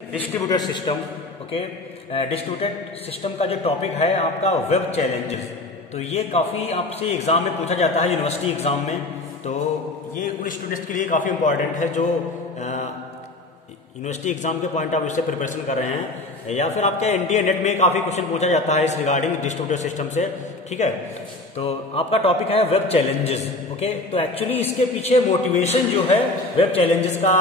Distributed system. Okay, distributed system का जो topic है आपका वेब चैलेंजेस, तो ये काफ़ी आपसे एग्जाम में पूछा जाता है, यूनिवर्सिटी एग्जाम में। तो ये उन स्टूडेंट्स के लिए काफ़ी इंपॉर्टेंट है जो यूनिवर्सिटी एग्जाम के पॉइंट ऑफ व्यू से प्रिपरेशन कर रहे हैं, या फिर आपके इंडिया नेट में काफ़ी क्वेश्चन पूछा जाता है इस रिगार्डिंग डिस्ट्रीब्यूटेड सिस्टम से। ठीक है, तो आपका टॉपिक है वेब चैलेंजेस। ओके, तो एक्चुअली इसके पीछे मोटिवेशन जो है वेब चैलेंजेस का,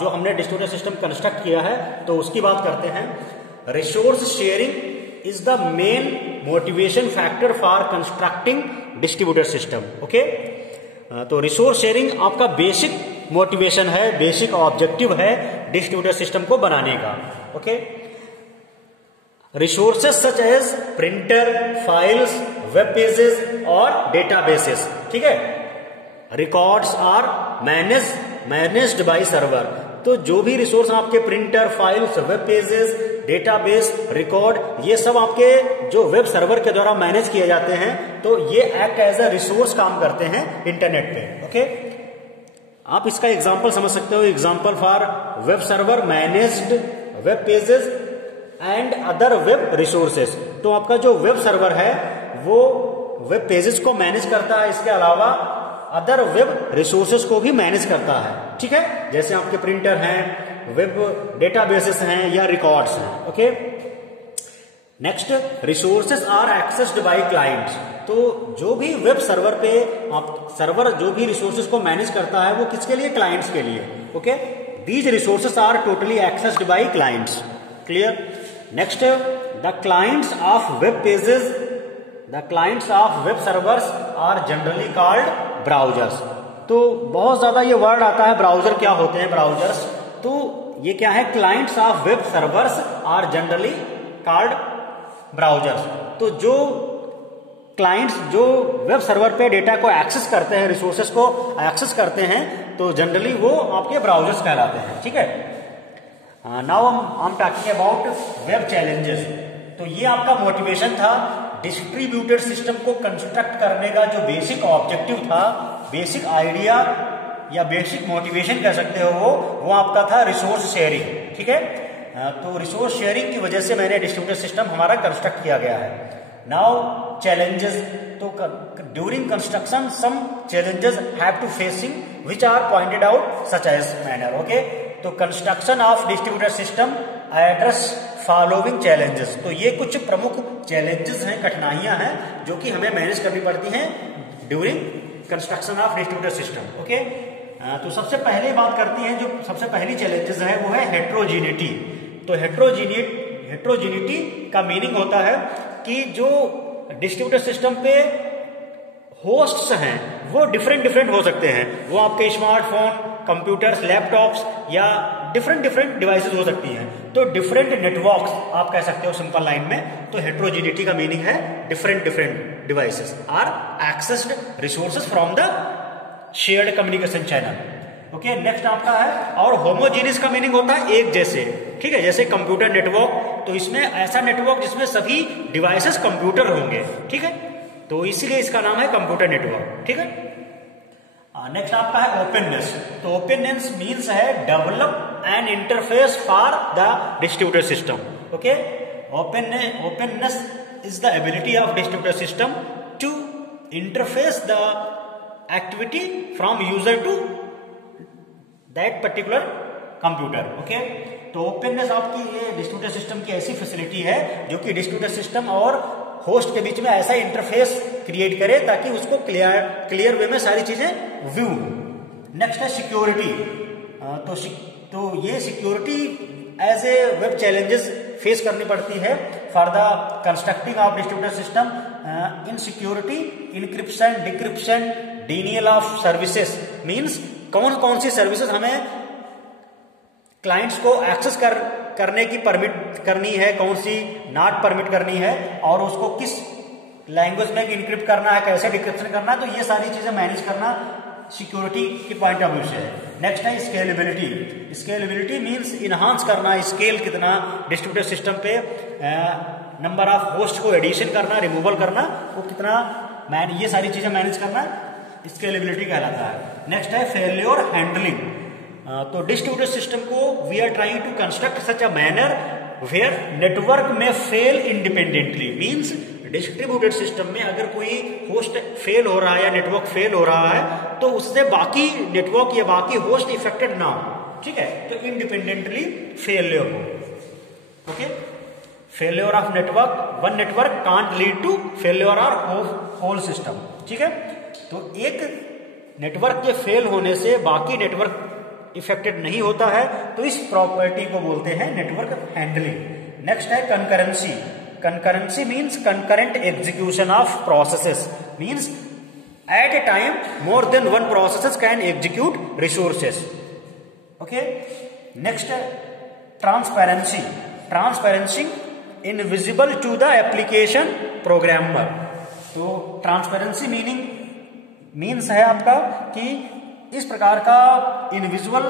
जो हमने डिस्ट्रीब्यूटेड सिस्टम कंस्ट्रक्ट किया है, तो उसकी बात करते हैं। Resource sharing is the main motivation factor for constructing distributed system. Okay, तो रिसोर्स शेयरिंग आपका बेसिक मोटिवेशन है, बेसिक ऑब्जेक्टिव है डिस्ट्रीब्यूटेड सिस्टम को बनाने का। Okay, resources such as printer, files, web pages और डेटाबेसेस। ठीक है, records are managed by server. तो जो भी रिसोर्स आपके printer, files, web pages, database, record, ये सब आपके जो वेब सर्वर के द्वारा मैनेज किए जाते हैं, तो ये एक्ट एज अ रिसोर्स काम करते हैं इंटरनेट पे। ओके, आप इसका एग्जांपल समझ सकते हो। Example for web server managed web pages and other web resources. तो आपका जो वेब सर्वर है वो वेब पेजेस को मैनेज करता है, इसके अलावा अदर वेब रिसोर्सेस को भी मैनेज करता है। ठीक है, जैसे आपके प्रिंटर हैं, वेब डेटाबेसेस हैं या रिकॉर्ड्स हैं। Okay, next, resources are accessed by clients. तो जो भी वेब सर्वर पे आप सर्वर जो भी रिसोर्सेस को मैनेज करता है वो किसके लिए? क्लाइंट्स के लिए। Okay, these resources are totally accessed by clients. Clear? Next, the clients of web pages, the clients of web servers are generally called browsers. तो बहुत ज्यादा ये वर्ड आता है, ब्राउजर क्या होते हैं ब्राउजर्स। तो ये क्या है? Clients of web servers are generally called browsers. तो जो क्लाइंट्स जो वेब सर्वर पे डेटा को एक्सेस करते हैं, रिसोर्सेस को एक्सेस करते हैं, तो जनरली वो आपके ब्राउजर्स कहलाते हैं। ठीक है, now I am talking about web challenges. तो ये आपका मोटिवेशन था डिस्ट्रीब्यूटेड सिस्टम को कंस्ट्रक्ट करने का। जो बेसिक ऑब्जेक्टिव था, बेसिक आइडिया या बेसिक मोटिवेशन कह सकते हो, वो आपका था रिसोर्स शेयरिंग। ठीक है, तो रिसोर्स शेयरिंग की वजह से मैंने डिस्ट्रीब्यूटेड सिस्टम हमारा कंस्ट्रक्ट किया गया है। नाउ चैलेंजेस, तो during construction some challenges have to facing which are pointed out such as manner. Okay, तो construction of distributed system address following challenges. तो ये कुछ प्रमुख चैलेंजेस हैं, कठिनाइयां हैं जो कि हमें मैनेज करनी पड़ती हैं during construction of distributed system. Okay, तो सबसे पहले बात करती हैं, जो सबसे पहली चैलेंजेस है वो है हेट्रोजीनिटी। तो हेट्रोजीनिटी का मीनिंग होता है कि जो डिस्ट्रीब्यूटेड सिस्टम पे होस्ट्स हैं वो डिफरेंट हो सकते हैं। वो आपके स्मार्टफोन, कंप्यूटर्स, लैपटॉप्स या डिफरेंट डिवाइसेस हो सकती हैं। तो डिफरेंट नेटवर्क्स आप कह सकते हो सिंपल लाइन में। तो हेट्रोजीनिटी का मीनिंग है different devices are accessed resources from the shared communication channel. Okay, next आपका है, और होमोजीनियस का मीनिंग होता है एक जैसे। ठीक है, जैसे कंप्यूटर नेटवर्क, तो इसमें ऐसा नेटवर्क जिसमें सभी डिवाइसेस कंप्यूटर होंगे। ठीक है, तो इसीलिए इसका नाम है कंप्यूटर नेटवर्क। ठीक है, नेक्स्ट आपका है ओपननेस। तो ओपननेस मीन्स है develop an interface for the distributed system. Okay, openness is the ability of distributed system to interface the activity from user to that particular computer. Okay, तो openness आपकी ये distributed system की ऐसी facility है जो कि distributed system और host के बीच में ऐसा इंटरफेस क्रिएट करे ताकि उसको क्लियर वे में सारी चीजें व्यू। नेक्स्ट है सिक्योरिटी। तो ये security as a web challenges face करनी पड़ती है for the constructing of distributed system. इन security, encryption, decryption, denial of services means कौन सी सर्विसेज हमें क्लाइंट्स को एक्सेस करने की परमिट करनी है, कौन सी नॉट परमिट करनी है, और उसको किस लैंग्वेज में इनक्रिप्ट करना है, कैसे डिक्रिप्शन करना है। तो ये सारी चीजें मैनेज करना सिक्योरिटी की पॉइंट ऑफ व्यू से है। नेक्स्ट है स्केलेबिलिटी। स्केलेबिलिटी मीन्स इनहांस करना, स्केल कितना डिस्ट्रीब्यूटेड सिस्टम पे, नंबर ऑफ होस्ट को एडिशन करना, रिमूवल करना, वो कितना ये सारी चीजें मैनेज करना स्केलेबिलिटी कहलाता है। नेक्स्ट है फेल्योर हैंडलिंग। तो डिस्ट्रीब्यूटेड सिस्टम को we are trying to construct such a manner where network में fail independently. Means distributed system में अगर कोई होस्ट फेल हो रहा है या नेटवर्क फेल हो रहा है तो उससे बाकी नेटवर्क या बाकी होस्ट इफेक्टेड ना हो, ठीक है, तो इंडिपेंडेंटली फेलियर हो। Okay, failure of network, one network can't lead to failure of whole system, ठीक है। तो एक नेटवर्क के फेल होने से बाकी नेटवर्क इफेक्टेड नहीं होता है, तो इस प्रॉपर्टी को बोलते हैं नेटवर्क हैंडलिंग। नेक्स्ट है concurrency. Concurrency means concurrent execution of processes, means at a time more than one processes can execute resources. Okay, next है transparency. Transparency invisible to the application programmer. तो transparency means है आपका कि इस प्रकार का invisible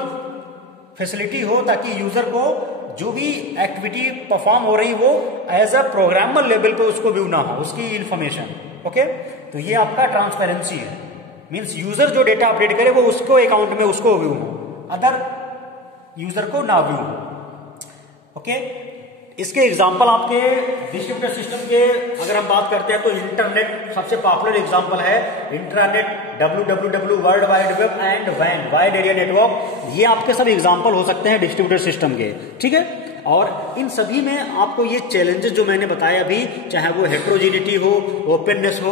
facility हो ताकि यूजर को जो भी एक्टिविटी परफॉर्म हो रही वो एज अ प्रोग्रामर लेवल पे उसको व्यू ना हो, उसकी इंफॉर्मेशन। ओके, तो ये आपका ट्रांसपेरेंसी है। मीन्स यूजर जो डेटा अपडेट करे वो उसको अकाउंट में उसको व्यू हो, अदर यूजर को ना व्यू हो। ओके, इसके एग्जाम्पल आपके डिस्ट्रीब्यूटेड सिस्टम के अगर हम बात करते हैं तो इंटरनेट सबसे पॉपुलर एग्जाम्पल है। Intranet, www, world wide web and वैन, वाइड एरिया नेटवर्क, ये आपके सब एग्जाम्पल हो सकते हैं डिस्ट्रीब्यूटेड सिस्टम के, ठीक है। और इन सभी में आपको ये चैलेंजेस जो मैंने बताया अभी, चाहे वो हेट्रोजेनिटी हो, ओपननेस हो,